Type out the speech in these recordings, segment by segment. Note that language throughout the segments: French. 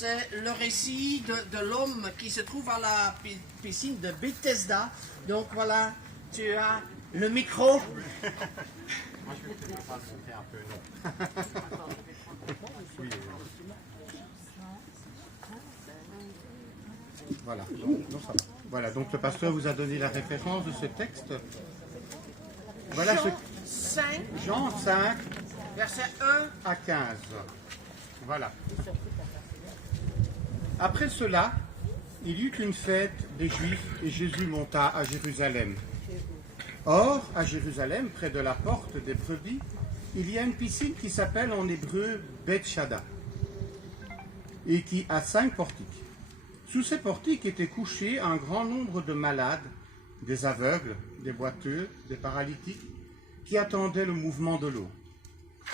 c'est le récit de l'homme qui se trouve à la piscine de Bethesda. Donc voilà, tu as le micro. Moi, je vais peut-être pas monter un peu, non. Oui. Voilà, non, ça va. Voilà, donc le pasteur vous a donné la référence de ce texte. Voilà Jean 5, verset 1 à 15. Voilà. Après cela, il y eut une fête des Juifs et Jésus monta à Jérusalem. Or, à Jérusalem, près de la porte des brebis, il y a une piscine qui s'appelle en hébreu Bethshada et qui a 5 portiques. Sous ces portiques étaient couchés un grand nombre de malades, des aveugles, des boiteux, des paralytiques, qui attendaient le mouvement de l'eau.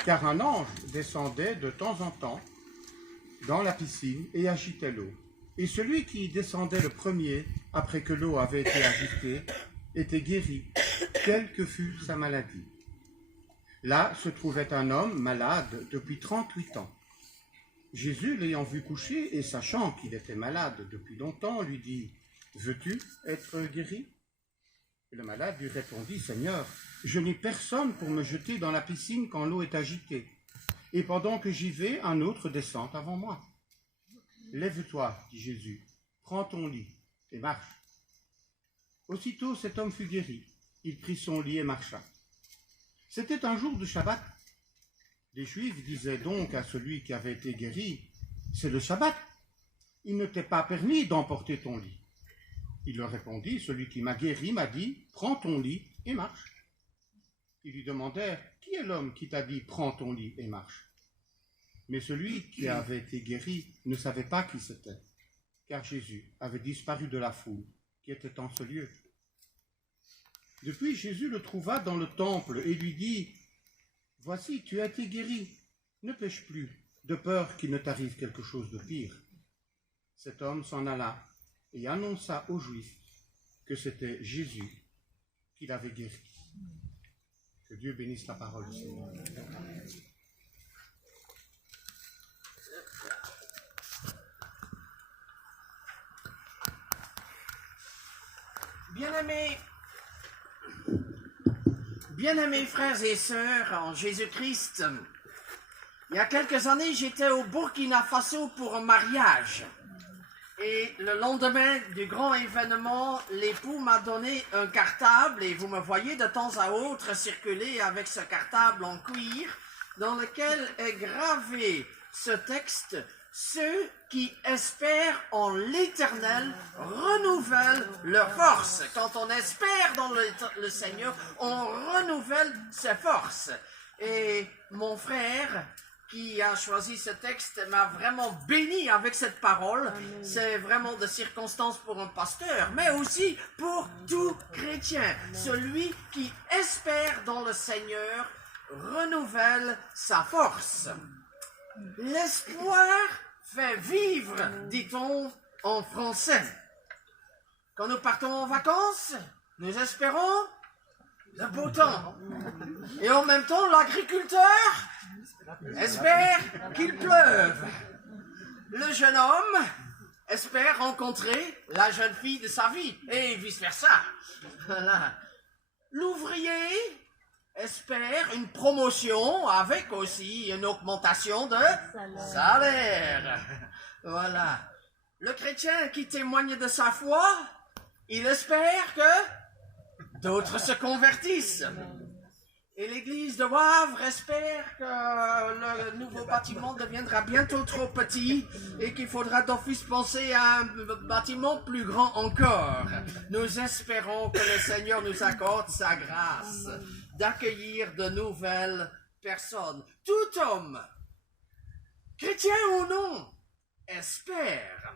Car un ange descendait de temps en temps dans la piscine et agitait l'eau. Et celui qui descendait le premier, après que l'eau avait été agitée, était guéri, quelle que fût sa maladie. Là se trouvait un homme malade depuis 38 ans. Jésus, l'ayant vu coucher et sachant qu'il était malade depuis longtemps, lui dit « Veux-tu être guéri ?» Et le malade lui répondit « Seigneur, je n'ai personne pour me jeter dans la piscine quand l'eau est agitée. Et pendant que j'y vais, un autre descend avant moi. » « Lève-toi, dit Jésus, prends ton lit et marche. » Aussitôt cet homme fut guéri. Il prit son lit et marcha. C'était un jour de Shabbat. Les Juifs disaient donc à celui qui avait été guéri, « C'est le Shabbat. Il ne t'est pas permis d'emporter ton lit. » Il leur répondit, « Celui qui m'a guéri m'a dit, prends ton lit et marche. » Ils lui demandèrent, « Qui est l'homme qui t'a dit, prends ton lit et marche ?» Mais celui qui avait été guéri ne savait pas qui c'était, car Jésus avait disparu de la foule qui était en ce lieu. Depuis, Jésus le trouva dans le temple et lui dit, « Voici, tu as été guéri, ne pêche plus, de peur qu'il ne t'arrive quelque chose de pire. » Cet homme s'en alla et annonça aux Juifs que c'était Jésus qui l'avait guéri. Que Dieu bénisse la parole du Seigneur. Bien-aimés frères et sœurs en Jésus-Christ, il y a quelques années, j'étais au Burkina Faso pour un mariage. Et le lendemain du grand événement, l'époux m'a donné un cartable et vous me voyez de temps à autre circuler avec ce cartable en cuir dans lequel est gravé ce texte. Ceux qui espèrent en l'Éternel renouvellent leur force. Quand on espère dans le Seigneur, on renouvelle ses forces. Et mon frère qui a choisi ce texte m'a vraiment béni avec cette parole. C'est vraiment de circonstance pour un pasteur, mais aussi pour tout chrétien. Celui qui espère dans le Seigneur renouvelle sa force. L'espoir fait vivre, dit-on en français. Quand nous partons en vacances, nous espérons le beau temps. Et en même temps, l'agriculteur espère qu'il pleuve. Le jeune homme espère rencontrer la jeune fille de sa vie, et vice-versa. Voilà. L'ouvrier espère une promotion avec aussi une augmentation de salaire. Voilà. Le chrétien qui témoigne de sa foi, il espère que d'autres se convertissent. Et l'église de Wavre espère que le nouveau bâtiment deviendra bientôt trop petit et qu'il faudra d'office penser à un bâtiment plus grand encore. Nous espérons que le Seigneur nous accorde sa grâce d'accueillir de nouvelles personnes. Tout homme, chrétien ou non, espère.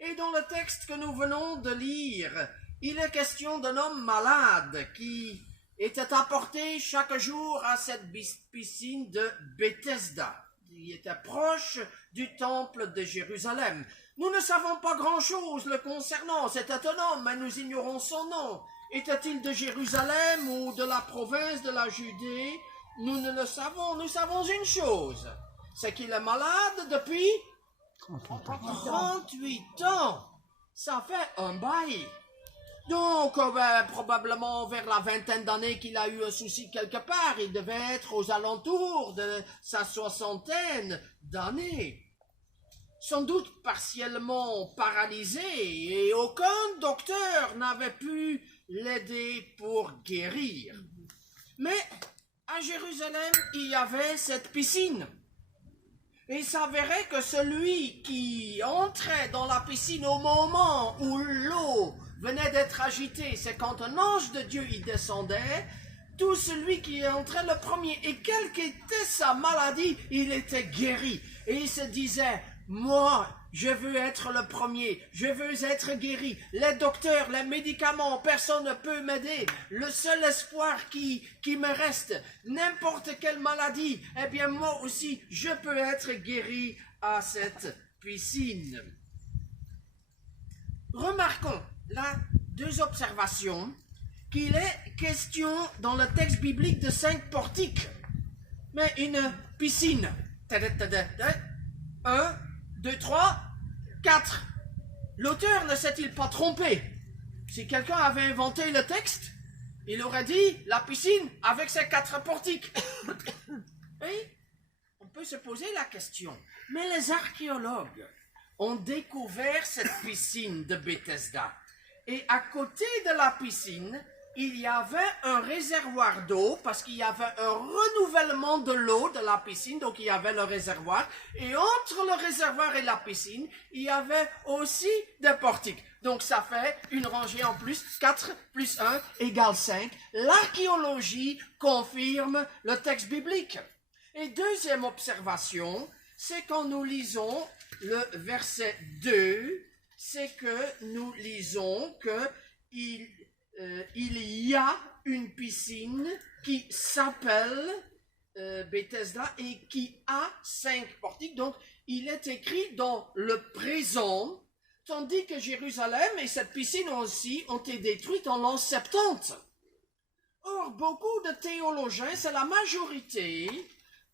Et dans le texte que nous venons de lire, il est question d'un homme malade qui était apporté chaque jour à cette piscine de Bethesda. Il était proche du temple de Jérusalem. Nous ne savons pas grand-chose le concernant. C'était un homme, mais nous ignorons son nom. Était-il de Jérusalem ou de la province de la Judée? Nous ne le savons. Nous savons une chose, c'est qu'il est malade depuis 38 ans! Ça fait un bail. Donc, probablement vers la vingtaine d'années qu'il a eu un souci quelque part. Il devait être aux alentours de sa soixantaine d'années. Sans doute partiellement paralysé, et aucun docteur n'avait pu l'aider pour guérir. Mais à Jérusalem, il y avait cette piscine. Et il s'avérait que celui qui entrait dans la piscine au moment où l'eau venait d'être agitée, c'est quand un ange de Dieu y descendait, tout celui qui entrait le premier, et quelle qu'était sa maladie, il était guéri. Et il se disait, moi, je veux être le premier, je veux être guéri. Les docteurs, les médicaments, personne ne peut m'aider. Le seul espoir qui me reste, n'importe quelle maladie, eh bien moi aussi, je peux être guéri à cette piscine. Remarquons là 2 observations, qu'il est question dans le texte biblique de 5 portiques, mais une piscine. 1, 2, 3, 4. L'auteur ne s'est-il pas trompé? Si quelqu'un avait inventé le texte, il aurait dit la piscine avec ses 4 portiques. Oui, on peut se poser la question. Mais les archéologues ont découvert cette piscine de Bethesda. Et à côté de la piscine, il y avait un réservoir d'eau, parce qu'il y avait un renouvellement de l'eau de la piscine, donc il y avait le réservoir, et entre le réservoir et la piscine, il y avait aussi des portiques. Donc ça fait une rangée en plus, 4 plus 1 égale 5. L'archéologie confirme le texte biblique. Et deuxième observation, c'est quand nous lisons le verset 2, c'est que nous lisons qu'il y a une piscine qui s'appelle Bethesda et qui a 5 portiques. Donc, il est écrit dans le présent, tandis que Jérusalem et cette piscine aussi ont été détruites en l'an 70. Or, beaucoup de théologiens, c'est la majorité,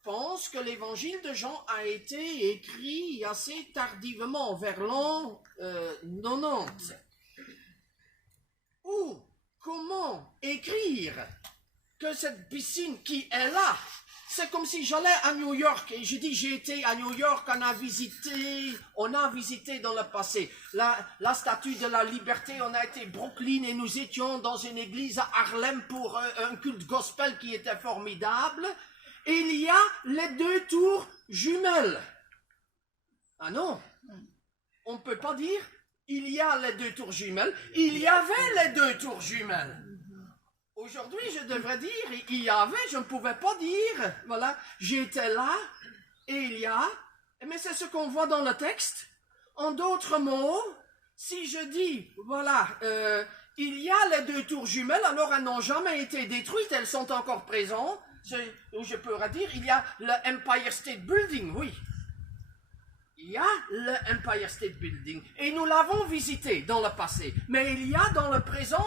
pensent que l'évangile de Jean a été écrit assez tardivement, vers l'an 90. Ou comment écrire que cette piscine qui est là, c'est comme si j'allais à New York et je dis j'ai été à New York, on a visité dans le passé la statue de la liberté, on a été à Brooklyn et nous étions dans une église à Harlem pour un culte gospel qui était formidable. Et il y a les 2 tours jumelles. Ah non, on ne peut pas dire il y a les 2 tours jumelles, il y avait les 2 tours jumelles. Aujourd'hui, je devrais dire il y avait, je ne pouvais pas dire, voilà, j'étais là et il y a, mais c'est ce qu'on voit dans le texte. En d'autres mots, si je dis, voilà, il y a les 2 tours jumelles, alors elles n'ont jamais été détruites, elles sont encore présentes. Je pourrais dire, il y a le Empire State Building, oui. Il y a le Empire State Building. Et nous l'avons visité dans le passé. Mais il y a dans le présent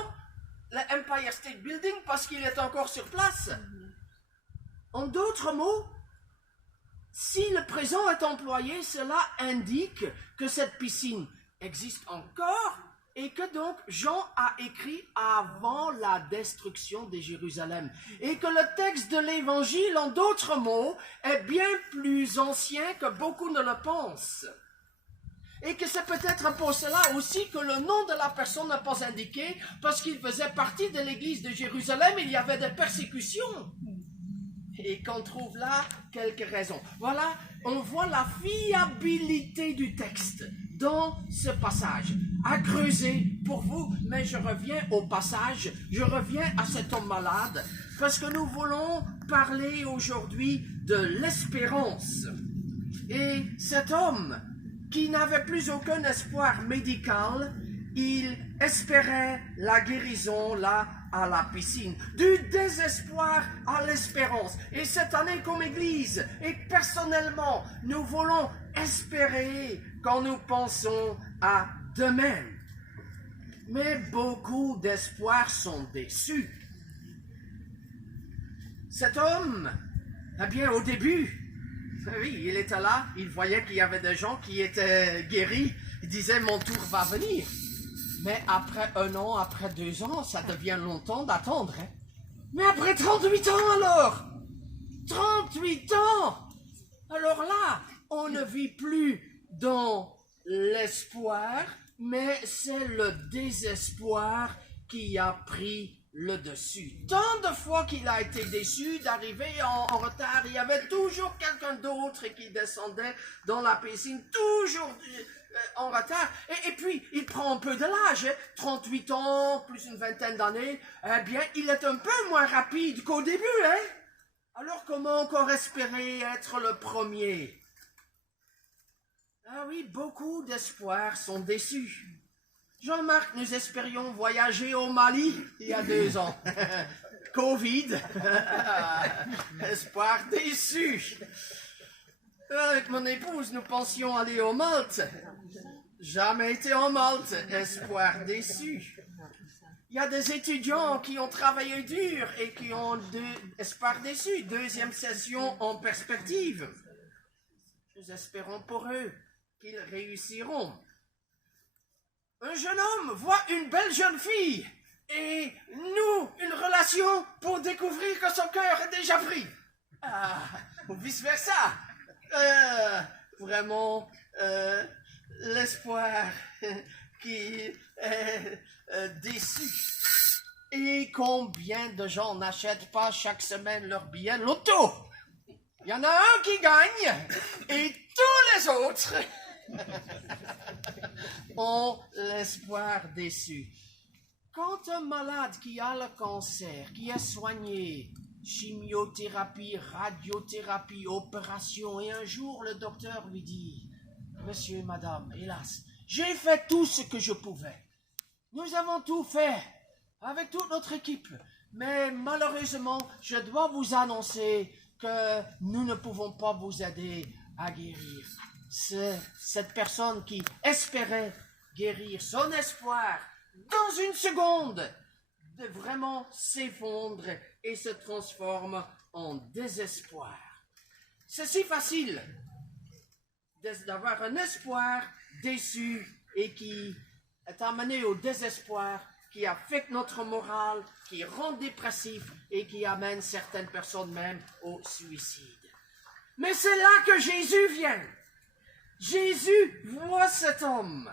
le Empire State Building parce qu'il est encore sur place. En d'autres mots, si le présent est employé, cela indique que cette piscine existe encore et que donc Jean a écrit avant la destruction de Jérusalem. Et que le texte de l'évangile, en d'autres mots, est bien plus ancien que beaucoup ne le pensent. Et que c'est peut-être pour cela aussi que le nom de la personne n'est pas indiqué, parce qu'il faisait partie de l'église de Jérusalem, il y avait des persécutions. Et qu'on trouve là quelques raisons. Voilà, on voit la fiabilité du texte dans ce passage. À creuser pour vous, mais je reviens au passage, je reviens à cet homme malade, parce que nous voulons parler aujourd'hui de l'espérance. Et cet homme qui n'avait plus aucun espoir médical, il espérait la guérison là à la piscine. Du désespoir à l'espérance. Et cette année comme Église, et personnellement, nous voulons espérer quand nous pensons à demain. Mais beaucoup d'espoirs sont déçus. Cet homme, eh bien au début, Oui, il était là, il voyait qu'il y avait des gens qui étaient guéris. Il disait, mon tour va venir. Mais après 1 an, après 2 ans, ça devient longtemps d'attendre. Hein? Mais après 38 ans alors 38 ans. Alors là, on ne vit plus dans l'espoir, mais c'est le désespoir qui a pris le dessus. Tant de fois qu'il a été déçu d'arriver en retard, il y avait toujours quelqu'un d'autre qui descendait dans la piscine, toujours en retard. Et puis, il prend un peu de l'âge, hein, 38 ans, plus une vingtaine d'années, eh bien, il est un peu moins rapide qu'au début, hein. Alors, comment encore espérer être le premier? Ah oui, beaucoup d'espoirs sont déçus. Jean-Marc, nous espérions voyager au Mali il y a 2 ans. Covid. Espoir déçu. Avec mon épouse, nous pensions aller au Malte. Jamais été en Malte. Espoir déçu. Il y a des étudiants qui ont travaillé dur et qui ont espoir déçu. 2e session en perspective. Nous espérons pour eux qu'ils réussiront. Un jeune homme voit une belle jeune fille et noue une relation pour découvrir que son cœur est déjà pris. Ah, ou vice-versa. Vraiment, l'espoir qui est déçu. Et combien de gens n'achètent pas chaque semaine leur billet loto? Il y en a un qui gagne et tous les autres ont l'espoir déçu. Quand un malade qui a le cancer, qui est soigné, chimiothérapie, radiothérapie, opération, et un jour le docteur lui dit « Monsieur, madame, hélas, j'ai fait tout ce que je pouvais. Nous avons tout fait avec toute notre équipe, mais malheureusement, je dois vous annoncer que nous ne pouvons pas vous aider à guérir. » C'est cette personne qui espérait guérir, son espoir, dans une seconde, de vraiment s'effondre et se transforme en désespoir. C'est si facile d'avoir un espoir déçu et qui est amené au désespoir, qui affecte notre morale, qui rend dépressif et qui amène certaines personnes même au suicide. Mais c'est là que Jésus vient. Jésus voit cet homme.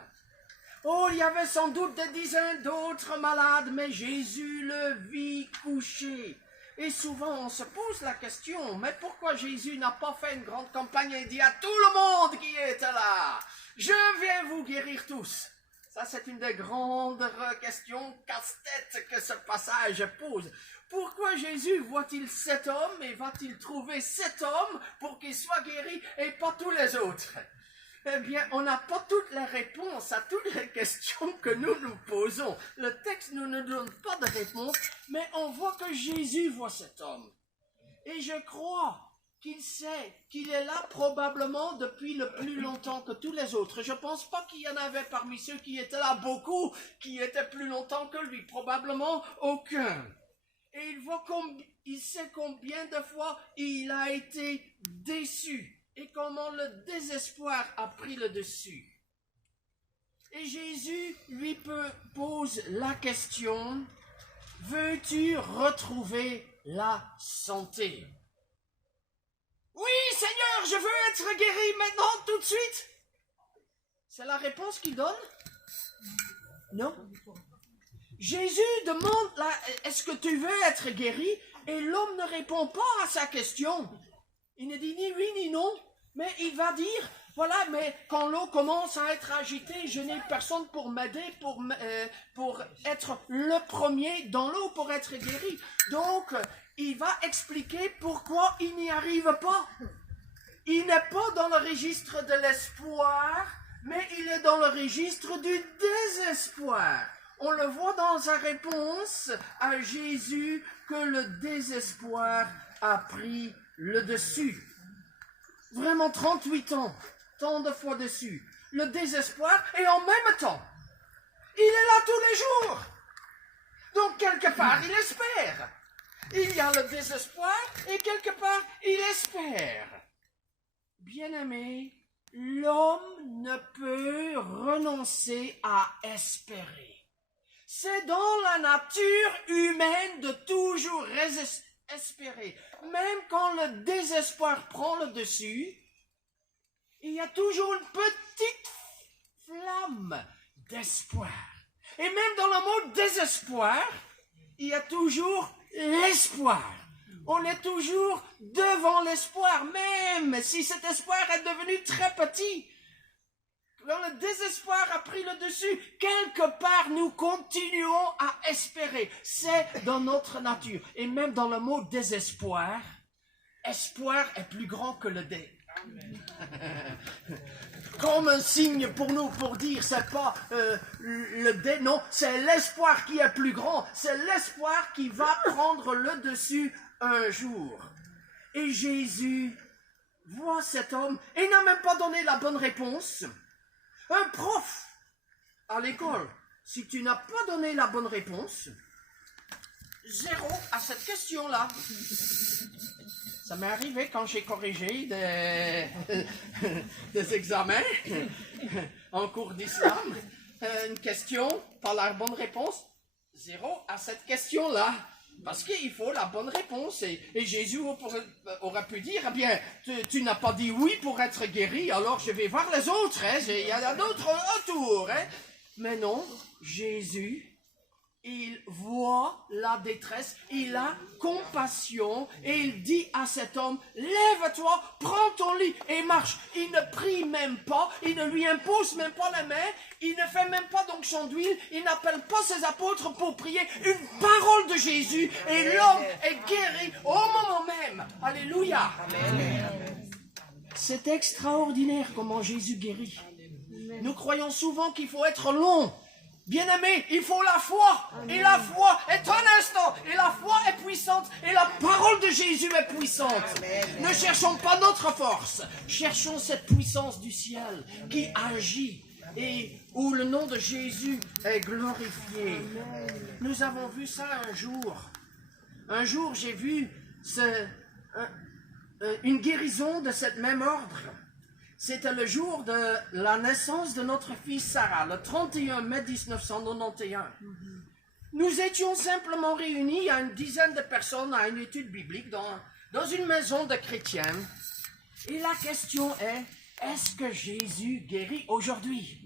Oh, il y avait sans doute des dizaines d'autres malades, mais Jésus le vit couché. Et souvent, on se pose la question, mais pourquoi Jésus n'a pas fait une grande campagne et dit à tout le monde qui était là, « Je viens vous guérir tous ». Ça, c'est une des grandes questions casse-tête que ce passage pose. Pourquoi Jésus voit-il cet homme et va-t-il trouver cet homme pour qu'il soit guéri et pas tous les autres? Eh bien, on n'a pas toutes les réponses à toutes les questions que nous nous posons. Le texte ne nous donne pas de réponse, mais on voit que Jésus voit cet homme. Et je crois qu'il sait qu'il est là probablement depuis le plus longtemps que tous les autres. Je ne pense pas qu'il y en avait parmi ceux qui étaient là beaucoup qui étaient plus longtemps que lui. Probablement aucun. Et il sait combien de fois il a été déçu. Et comment le désespoir a pris le dessus. Et Jésus lui pose la question, « Veux-tu retrouver la santé ?» « Oui, Seigneur, je veux être guéri maintenant, tout de suite. » C'est la réponse qu'il donne? Non. Jésus demande, « Est-ce que tu veux être guéri ?» Et l'homme ne répond pas à sa question. Il ne dit ni oui ni non, mais il va dire, voilà, mais quand l'eau commence à être agitée, je n'ai personne pour m'aider, pour être le premier dans l'eau, pour être guéri. Donc, il va expliquer pourquoi il n'y arrive pas. Il n'est pas dans le registre de l'espoir, mais il est dans le registre du désespoir. On le voit dans sa réponse à Jésus que le désespoir a pris le dessus. Vraiment 38 ans, tant de fois dessus. Le désespoir et en même temps, il est là tous les jours. Donc quelque part, il espère. Il y a le désespoir et quelque part, il espère. Bien-aimé, l'homme ne peut renoncer à espérer. C'est dans la nature humaine de toujours espérer. Même quand le désespoir prend le dessus, il y a toujours une petite flamme d'espoir. Et même dans le mot désespoir, il y a toujours l'espoir. On est toujours devant l'espoir, même si cet espoir est devenu très petit. Quand le désespoir a pris le dessus, quelque part nous continuons à espérer. C'est dans notre nature. Et même dans le mot désespoir, espoir est plus grand que le dé. Comme un signe pour nous, pour dire, c'est pas le dé, non, c'est l'espoir qui est plus grand. C'est l'espoir qui va prendre le dessus un jour. Et Jésus voit cet homme et n'a même pas donné la bonne réponse. Un prof à l'école, si tu n'as pas donné la bonne réponse, 0 à cette question-là. Ça m'est arrivé quand j'ai corrigé des examens en cours d'islam. Une question, pas la bonne réponse, 0 à cette question-là. Parce qu'il faut la bonne réponse. Et Jésus aurait pu dire, eh bien, tu n'as pas dit oui pour être guéri, alors je vais voir les autres. Hein, il y en a d'autres autour. Hein. Mais non, Jésus, il voit la détresse, il a compassion et il dit à cet homme, lève-toi, prends ton lit et marche. Il ne prie même pas, il ne lui impose même pas la main, il ne fait même pas d'onction d'huile, il n'appelle pas ses apôtres pour prier. Une parole de Jésus et l'homme est guéri au moment même. Alléluia. C'est extraordinaire comment Jésus guérit. Nous croyons souvent qu'il faut être long. Bien-aimé, il faut la foi. Et la foi est un instant. Et la foi est puissante. Et la parole de Jésus est puissante. Ne cherchons pas notre force. Cherchons cette puissance du ciel qui agit et où le nom de Jésus est glorifié. Nous avons vu ça un jour. Un jour, j'ai vu une guérison de cette même ordre. C'était le jour de la naissance de notre fille Sarah, le 31 mai 1991. Nous étions simplement réunis à une dizaine de personnes à une étude biblique dans une maison de chrétiens. Et la question est que Jésus guérit aujourd'hui?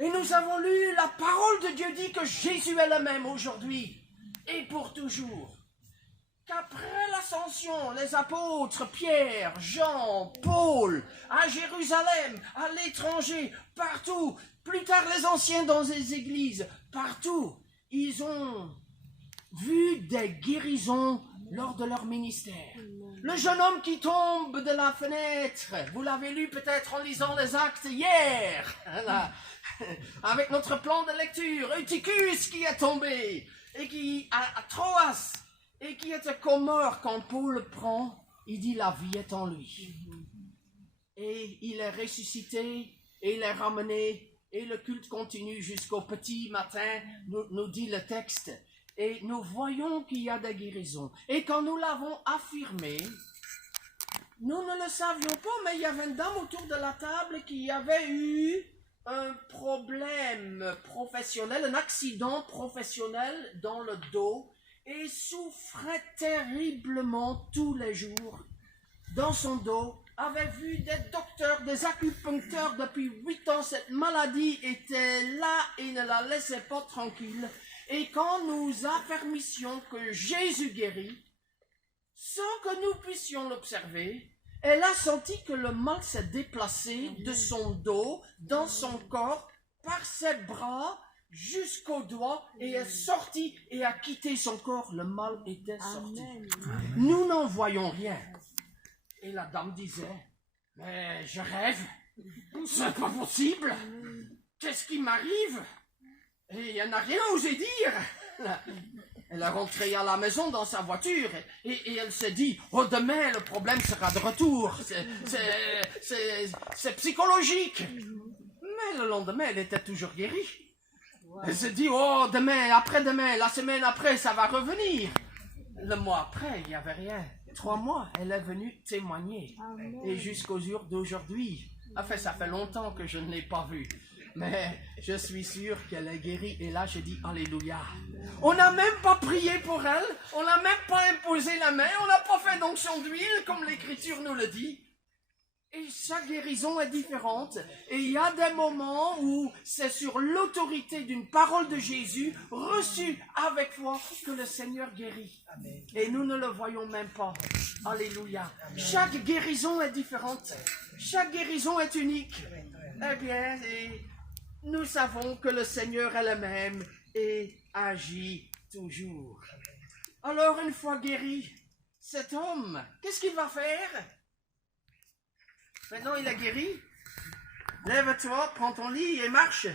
Et nous avons lu, la parole de Dieu dit que Jésus est le même aujourd'hui et pour toujours. Qu'après l'ascension, les apôtres Pierre, Jean, Paul, à Jérusalem, à l'étranger, partout, plus tard les anciens dans les églises, partout, ils ont vu des guérisons lors de leur ministère. Le jeune homme qui tombe de la fenêtre, vous l'avez lu peut-être en lisant les actes hier, là, avec notre plan de lecture, Eutychus qui est tombé, et qui à Troas, et qui était comme mort quand Paul le prend, il dit la vie est en lui. Et il est ressuscité, et il est ramené, et le culte continue jusqu'au petit matin, nous dit le texte. Et nous voyons qu'il y a des guérisons. Et quand nous l'avons affirmé, nous ne le savions pas, mais il y avait une dame autour de la table qui avait eu un problème professionnel, un accident professionnel dans le dos, et souffrait terriblement tous les jours dans son dos, avait vu des docteurs, des acupuncteurs depuis 8 ans, cette maladie était là et ne la laissait pas tranquille. Et quand nous affirmissions que Jésus guérit, sans que nous puissions l'observer, elle a senti que le mal s'est déplacé de son dos, dans son corps, par ses bras, jusqu'au doigt, et est sorti et a quitté son corps. Le mal était sorti. Nous n'en voyons rien. Et la dame disait, mais je rêve, c'est pas possible, qu'est-ce qui m'arrive? Et elle n'a rien osé dire. Elle est rentrée à la maison dans sa voiture et elle s'est dit, oh demain le problème sera de retour, c'est psychologique. Mais le lendemain elle était toujours guérie. Elle s'est dit, oh demain, après-demain, la semaine après ça va revenir. Le mois après il n'y avait rien. 3 mois, elle est venue témoigner. Et jusqu'au jour d'aujourd'hui, enfin ça fait longtemps que je ne l'ai pas vue, mais je suis sûr qu'elle est guérie. Et là, je dis Alléluia. On n'a même pas prié pour elle, on n'a même pas imposé la main, on n'a pas fait d'onction d'huile comme l'Écriture nous le dit. Et chaque guérison est différente. Et il y a des moments où c'est sur l'autorité d'une parole de Jésus reçue avec foi que le Seigneur guérit. Et nous ne le voyons même pas. Alléluia. Chaque guérison est différente. Chaque guérison est unique. Eh bien, nous savons que le Seigneur est le même et agit toujours. Alors, une fois guéri, cet homme, qu'est-ce qu'il va faire? Maintenant, il est guéri. Lève-toi, prends ton lit et marche.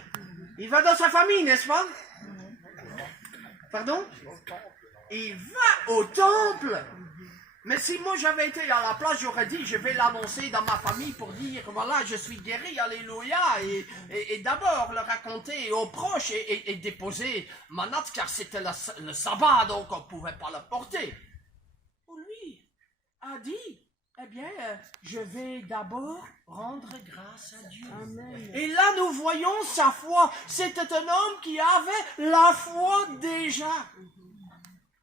Il va dans sa famille, n'est-ce pas? Pardon? Il va au temple. Mais si moi j'avais été à la place, j'aurais dit, je vais l'annoncer dans ma famille pour dire, voilà, je suis guéri, alléluia, et d'abord le raconter aux proches et déposer ma note, car c'était le sabbat, donc on ne pouvait pas le porter. Lui a dit, eh bien, je vais d'abord rendre grâce à Dieu. Amen. Et là, nous voyons sa foi. C'était un homme qui avait la foi déjà.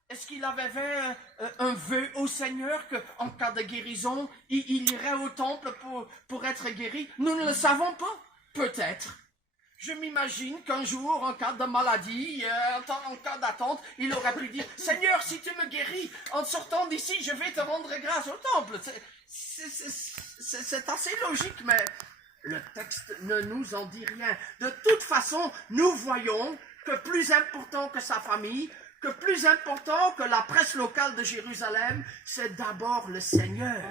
Est-ce qu'il avait fait un vœu au Seigneur qu'en cas de guérison, il irait au temple pour être guéri? Nous ne le savons pas. Peut-être. Je m'imagine qu'un jour, en cas de maladie, en cas d'attente, il aurait pu dire, Seigneur, si tu me guéris, en sortant d'ici, je vais te rendre grâce au temple. C'est assez logique, mais le texte ne nous en dit rien. De toute façon, nous voyons que plus important que sa famille, que plus important que la presse locale de Jérusalem, c'est d'abord le Seigneur.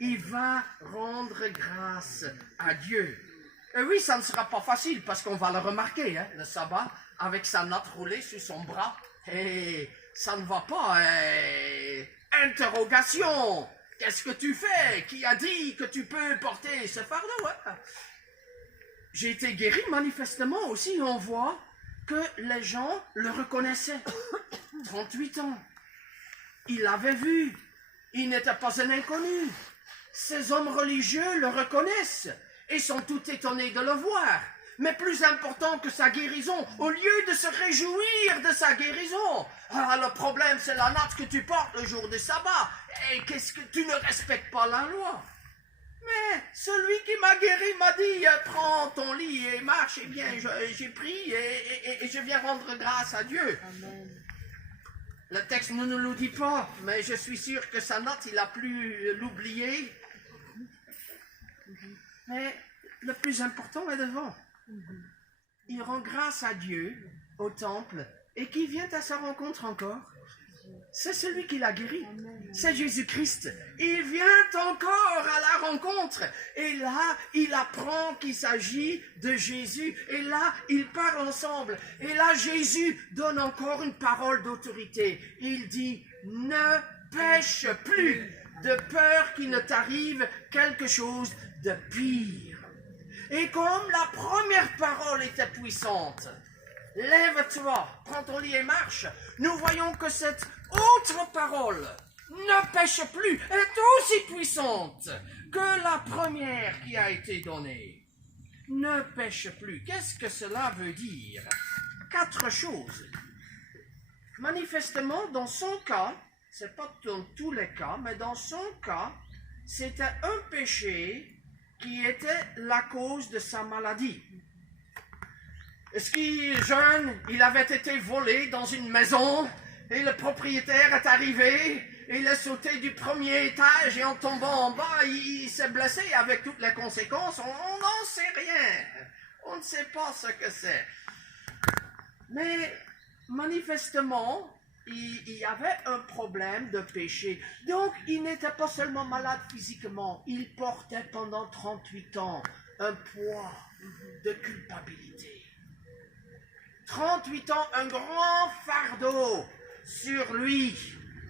Il va rendre grâce à Dieu. Et oui, ça ne sera pas facile parce qu'on va le remarquer, hein, le sabbat, avec sa natte roulée sous son bras. Et ça ne va pas. Interrogation. Qu'est-ce que tu fais? Qui a dit que tu peux porter ce fardeau? Hein? J'ai été guéri manifestement aussi. On voit que les gens le reconnaissaient. 38 ans. Il l'avait vu. Il n'était pas un inconnu. Ces hommes religieux le reconnaissent et sont tout étonnés de le voir. Mais plus important que sa guérison, au lieu de se réjouir de sa guérison, le problème c'est la natte que tu portes le jour du sabbat. Et qu'est-ce que tu ne respectes pas la loi? Mais celui qui m'a guéri m'a dit, prends ton lit et marche. Eh bien, j'ai pris et je viens rendre grâce à Dieu. Amen. Le texte ne nous le dit pas, mais je suis sûr que sa note, il a pu l'oublier. Mais le plus important est devant. Il rend grâce à Dieu au temple et qui vient à sa rencontre encore. C'est celui qui l'a guéri. C'est Jésus-Christ. Il vient encore à la rencontre. Et là, il apprend qu'il s'agit de Jésus. Et là, ils parlent ensemble. Et là, Jésus donne encore une parole d'autorité. Il dit, ne pêche plus, de peur qu'il ne t'arrive quelque chose de pire. Et comme la première parole était puissante, lève-toi, prends ton lit et marche, nous voyons que cette autre parole, ne pêche plus, est aussi puissante que la première qui a été donnée. Ne pêche plus. Qu'est-ce que cela veut dire? 4 choses. Manifestement, dans son cas, c'est pas dans tous les cas, mais dans son cas, c'était un péché qui était la cause de sa maladie. Est-ce qu'il, jeune, il avait été volé dans une maison et le propriétaire est arrivé et il a sauté du premier étage et en tombant en bas, il s'est blessé avec toutes les conséquences? On n'en sait rien. On ne sait pas ce que c'est. Mais manifestement, il y avait un problème de péché. Donc, il n'était pas seulement malade physiquement, il portait pendant 38 ans un poids de culpabilité. 38 ans, un grand fardeau sur lui.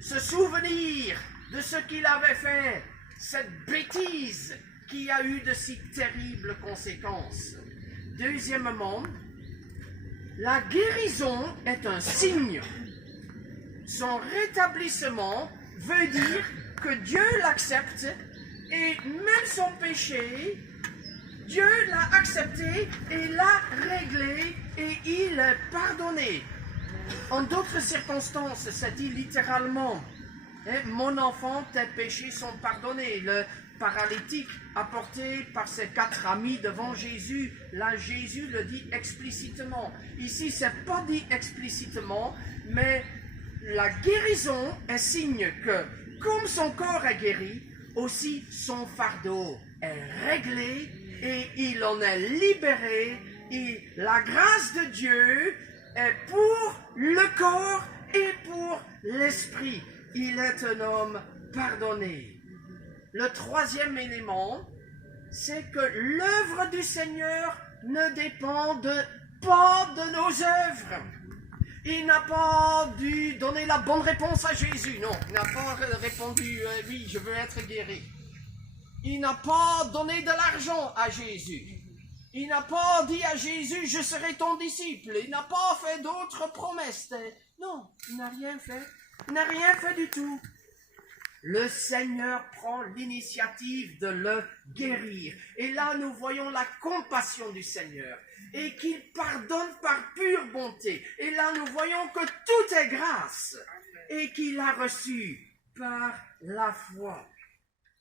Se souvenir de ce qu'il avait fait, cette bêtise qui a eu de si terribles conséquences. Deuxièmement, la guérison est un signe. Son rétablissement veut dire que Dieu l'accepte et même son péché, Dieu l'a accepté et l'a réglé et il l'a pardonné. En d'autres circonstances, c'est dit littéralement, mon enfant, tes péchés sont pardonnés. Le paralytique apporté par ses 4 amis devant Jésus, là Jésus le dit explicitement. Ici, c'est pas dit explicitement, mais la guérison est signe que, comme son corps est guéri, aussi son fardeau est réglé et il en est libéré. Et la grâce de Dieu est pour le corps et pour l'esprit. Il est un homme pardonné. Le troisième élément, c'est que l'œuvre du Seigneur ne dépend pas de nos œuvres. Il n'a pas dû donner la bonne réponse à Jésus. Non, il n'a pas répondu « Oui, je veux être guéri ». Il n'a pas donné de l'argent à Jésus. Il n'a pas dit à Jésus « Je serai ton disciple ». Il n'a pas fait d'autres promesses. Non, il n'a rien fait. Il n'a rien fait du tout. Le Seigneur prend l'initiative de le guérir. Et là, nous voyons la compassion du Seigneur. Et qu'il pardonne par pure bonté. Et là, nous voyons que tout est grâce. Et qu'il a reçu par la foi.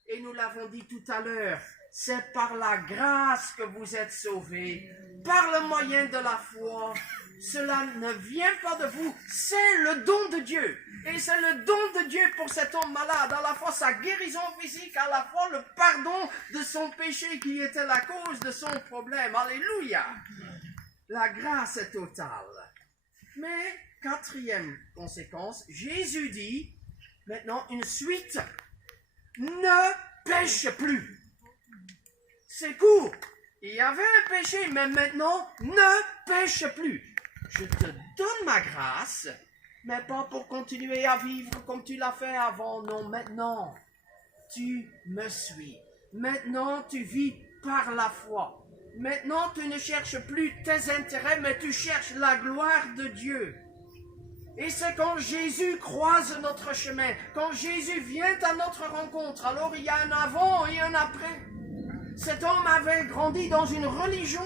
Et nous l'avons dit tout à l'heure, c'est par la grâce que vous êtes sauvés, par le moyen de la foi. Cela ne vient pas de vous, c'est le don de Dieu. Et c'est le don de Dieu pour cet homme malade, à la fois sa guérison physique, à la fois le pardon de son péché qui était la cause de son problème. Alléluia! La grâce est totale. Mais, quatrième conséquence, Jésus dit, maintenant une suite, ne pêche plus. C'est court. Il y avait un péché, mais maintenant, ne pêche plus. Je te donne ma grâce, mais pas pour continuer à vivre comme tu l'as fait avant. Non, maintenant, tu me suis. Maintenant, tu vis par la foi. Maintenant, tu ne cherches plus tes intérêts, mais tu cherches la gloire de Dieu. Et c'est quand Jésus croise notre chemin, quand Jésus vient à notre rencontre, alors il y a un avant et un après. Cet homme avait grandi dans une religion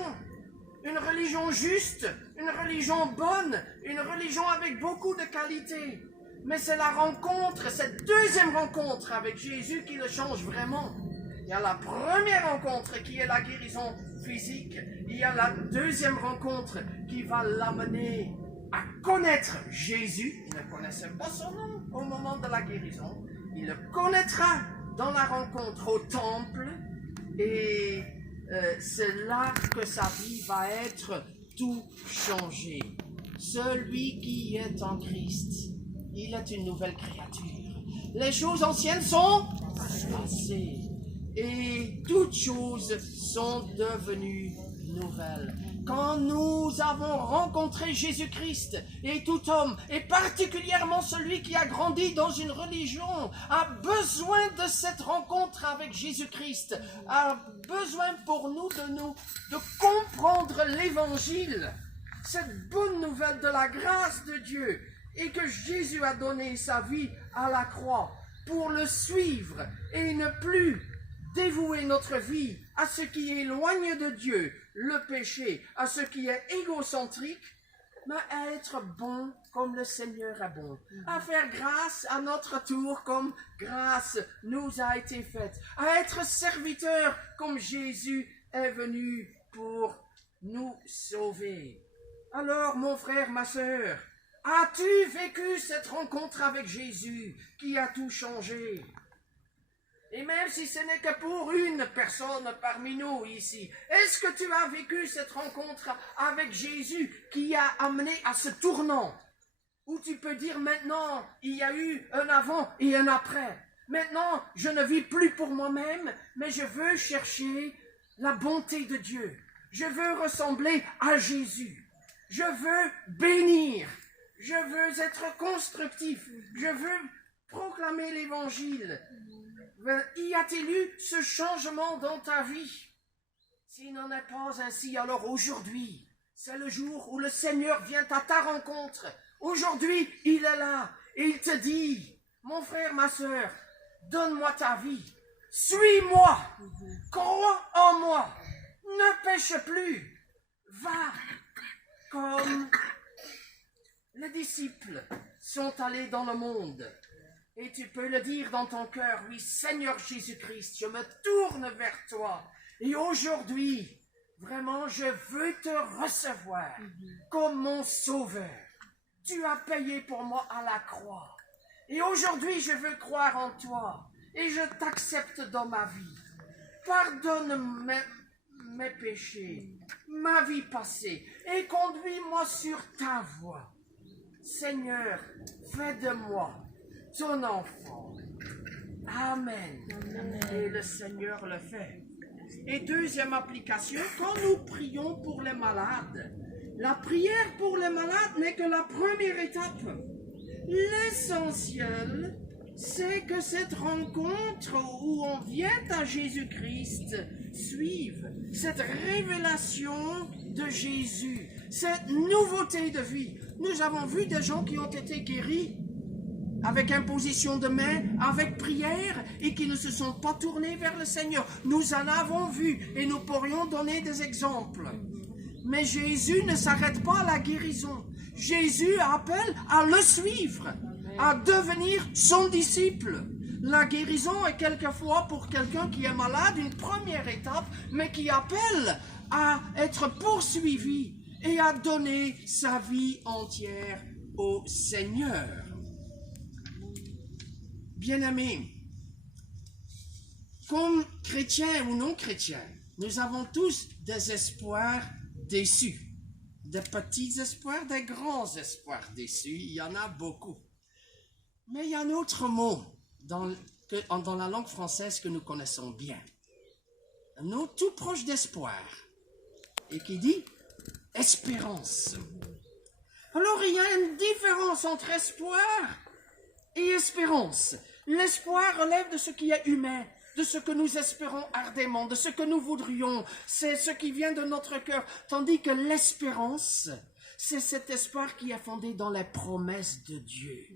juste, une religion bonne, une religion avec beaucoup de qualités. Mais c'est la rencontre, cette deuxième rencontre avec Jésus qui le change vraiment. Il y a la première rencontre qui est la guérison physique. Il y a la deuxième rencontre qui va l'amener à connaître Jésus. Il ne connaissait pas son nom au moment de la guérison. Il le connaîtra dans la rencontre au temple. Et c'est là que sa vie va être tout changée. Celui qui est en Christ, il est une nouvelle créature. Les choses anciennes sont passées. Et toutes choses sont devenues nouvelles. Quand nous avons rencontré Jésus-Christ, et tout homme, et particulièrement celui qui a grandi dans une religion, a besoin de cette rencontre avec Jésus-Christ, a besoin pour nous de comprendre l'Évangile, cette bonne nouvelle de la grâce de Dieu, et que Jésus a donné sa vie à la croix pour le suivre et ne plus dévouer notre vie à ce qui éloigne de Dieu, le péché, à ce qui est égocentrique, mais à être bon comme le Seigneur est bon, à faire grâce à notre tour comme grâce nous a été faite, à être serviteur comme Jésus est venu pour nous sauver. Alors, mon frère, ma sœur, as-tu vécu cette rencontre avec Jésus qui a tout changé? Et même si ce n'est que pour une personne parmi nous ici, est-ce que tu as vécu cette rencontre avec Jésus qui a amené à ce tournant? Où tu peux dire maintenant, il y a eu un avant et un après. Maintenant, je ne vis plus pour moi-même, mais je veux chercher la bonté de Dieu. Je veux ressembler à Jésus. Je veux bénir. Je veux être constructif. Je veux proclamer l'Évangile. Y a-t-il eu ce changement dans ta vie? S'il n'en est pas ainsi, alors aujourd'hui, c'est le jour où le Seigneur vient à ta rencontre. Aujourd'hui, il est là et il te dit, mon frère, ma sœur, Donne-moi ta vie. Suis-moi. Crois en moi. Ne pêche plus. Va comme les disciples sont allés dans le monde. Et tu peux le dire dans ton cœur, oui, Seigneur Jésus-Christ, je me tourne vers toi. Et aujourd'hui, vraiment, je veux te recevoir comme mon sauveur. Tu as payé pour moi à la croix. Et aujourd'hui, je veux croire en toi. Et je t'accepte dans ma vie. Pardonne mes péchés, ma vie passée, et conduis-moi sur ta voie. Seigneur, fais de moi ton enfant. Amen. Amen. Et le Seigneur le fait. Et deuxième application, quand nous prions pour les malades, la prière pour les malades n'est que la première étape. L'essentiel, c'est que cette rencontre où on vient à Jésus-Christ suive cette révélation de Jésus, cette nouveauté de vie. Nous avons vu des gens qui ont été guéris avec imposition de main, avec prière, et qui ne se sont pas tournés vers le Seigneur. Nous en avons vu, et nous pourrions donner des exemples. Mais Jésus ne s'arrête pas à la guérison. Jésus appelle à le suivre, à devenir son disciple. La guérison est quelquefois pour quelqu'un qui est malade une première étape, mais qui appelle à être poursuivi et à donner sa vie entière au Seigneur. Bien-aimés, comme chrétiens ou non chrétiens, nous avons tous des espoirs déçus. Des petits espoirs, des grands espoirs déçus, il y en a beaucoup. Mais il y a un autre mot dans la langue française que nous connaissons bien. Un mot tout proche d'espoir. Et qui dit espérance. Alors il y a une différence entre espoir et espérance. L'espoir relève de ce qui est humain, de ce que nous espérons ardemment, de ce que nous voudrions. C'est ce qui vient de notre cœur. Tandis que l'espérance, c'est cet espoir qui est fondé dans les promesses de Dieu.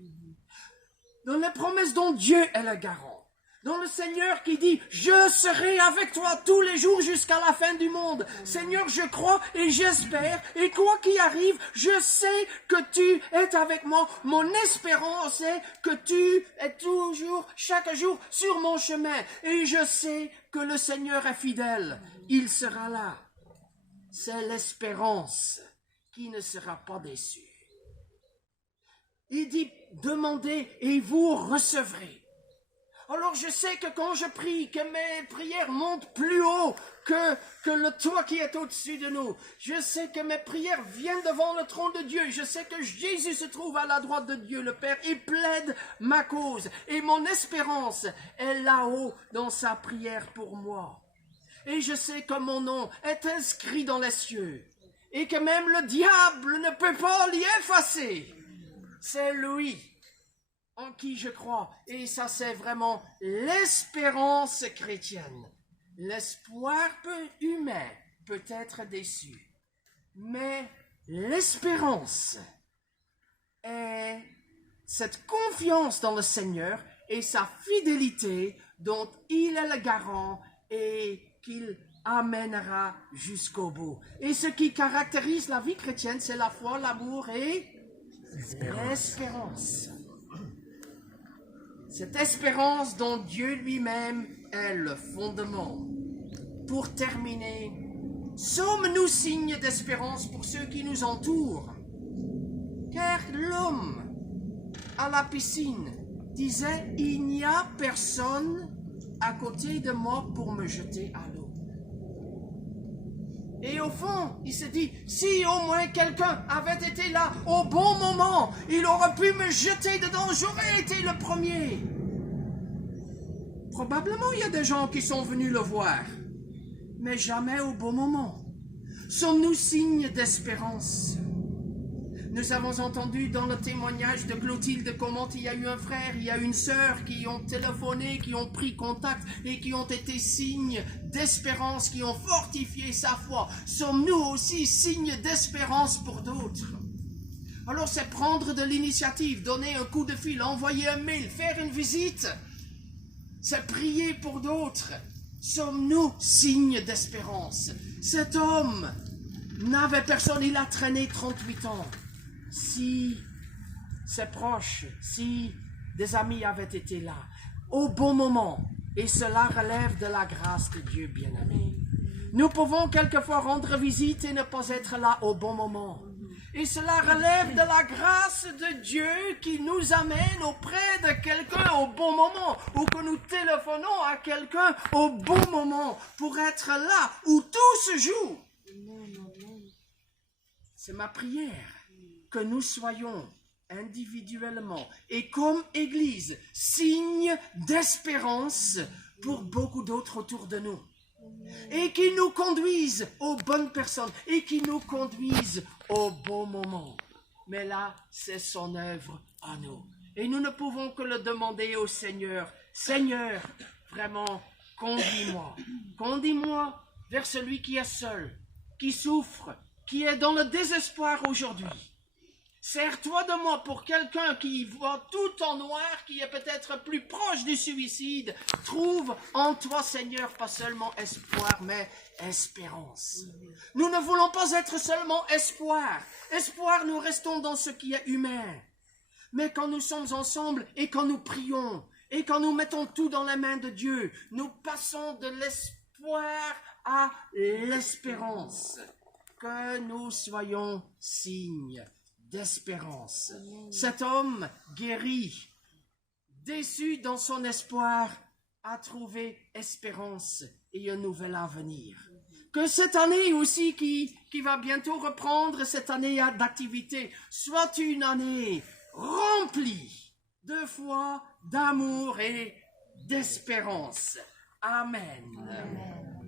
Dans les promesses dont Dieu est le garant. Dans le Seigneur qui dit, je serai avec toi tous les jours jusqu'à la fin du monde. Seigneur, je crois et j'espère, et quoi qu'il arrive, je sais que tu es avec moi. Mon espérance est que tu es toujours, chaque jour, sur mon chemin. Et je sais que le Seigneur est fidèle. Il sera là. C'est l'espérance qui ne sera pas déçue. Il dit, demandez et vous recevrez. Alors je sais que quand je prie, que mes prières montent plus haut que le toit qui est au-dessus de nous. Je sais que mes prières viennent devant le trône de Dieu. Je sais que Jésus se trouve à la droite de Dieu le Père et plaide ma cause. Et mon espérance est là-haut dans sa prière pour moi. Et je sais que mon nom est inscrit dans les cieux. Et que même le diable ne peut pas l'y effacer. C'est lui en qui je crois. Et ça, c'est vraiment l'espérance chrétienne. L'espoir humain peut être déçu. Mais l'espérance est cette confiance dans le Seigneur et sa fidélité dont il est le garant et qu'il amènera jusqu'au bout. Et ce qui caractérise la vie chrétienne, c'est la foi, l'amour et l'espérance. Cette espérance dont Dieu lui-même est le fondement. Pour terminer, sommes-nous signes d'espérance pour ceux qui nous entourent? Car l'homme à la piscine disait, il n'y a personne à côté de moi pour me jeter à l'eau. Et au fond, il se dit, si au moins quelqu'un avait été là au bon moment, il aurait pu me jeter dedans, j'aurais été le premier. Probablement, il y a des gens qui sont venus le voir, mais jamais au bon moment. Sommes-nous signes d'espérance? Nous avons entendu dans le témoignage de Clotilde comment il y a eu un frère, il y a une sœur qui ont téléphoné, qui ont pris contact et qui ont été signes d'espérance, qui ont fortifié sa foi. Sommes-nous aussi signes d'espérance pour d'autres? Alors c'est prendre de l'initiative, donner un coup de fil, envoyer un mail, faire une visite. c'est prier pour d'autres. Sommes-nous signes d'espérance? Cet homme n'avait personne, il a traîné 38 ans. Si ses proches, si des amis avaient été là, au bon moment, et cela relève de la grâce de Dieu, bien-aimé. Nous pouvons quelquefois rendre visite et ne pas être là au bon moment. Et cela relève de la grâce de Dieu qui nous amène auprès de quelqu'un au bon moment, ou que nous téléphonons à quelqu'un au bon moment pour être là où tout se joue. C'est ma prière que nous soyons individuellement et comme Église signe d'espérance pour beaucoup d'autres autour de nous. Et qui nous conduisent aux bonnes personnes et qui nous conduisent au bon moment. Mais là, c'est son œuvre à nous. Et nous ne pouvons que le demander au Seigneur. Seigneur, vraiment, conduis-moi. Conduis-moi vers celui qui est seul, qui souffre, qui est dans le désespoir aujourd'hui. Sers-toi de moi pour quelqu'un qui voit tout en noir, qui est peut-être plus proche du suicide. Trouve en toi, Seigneur, pas seulement espoir, mais espérance. Nous ne voulons pas être seulement espoir. Espoir, nous restons dans ce qui est humain. Mais quand nous sommes ensemble et quand nous prions et quand nous mettons tout dans les mains de Dieu, nous passons de l'espoir à l'espérance. Que nous soyons signes d'espérance. Cet homme guéri, déçu dans son espoir, a trouvé espérance et un nouvel avenir. Que cette année aussi qui va bientôt reprendre, cette année d'activité, soit une année remplie de foi, d'amour et d'espérance. Amen. Amen.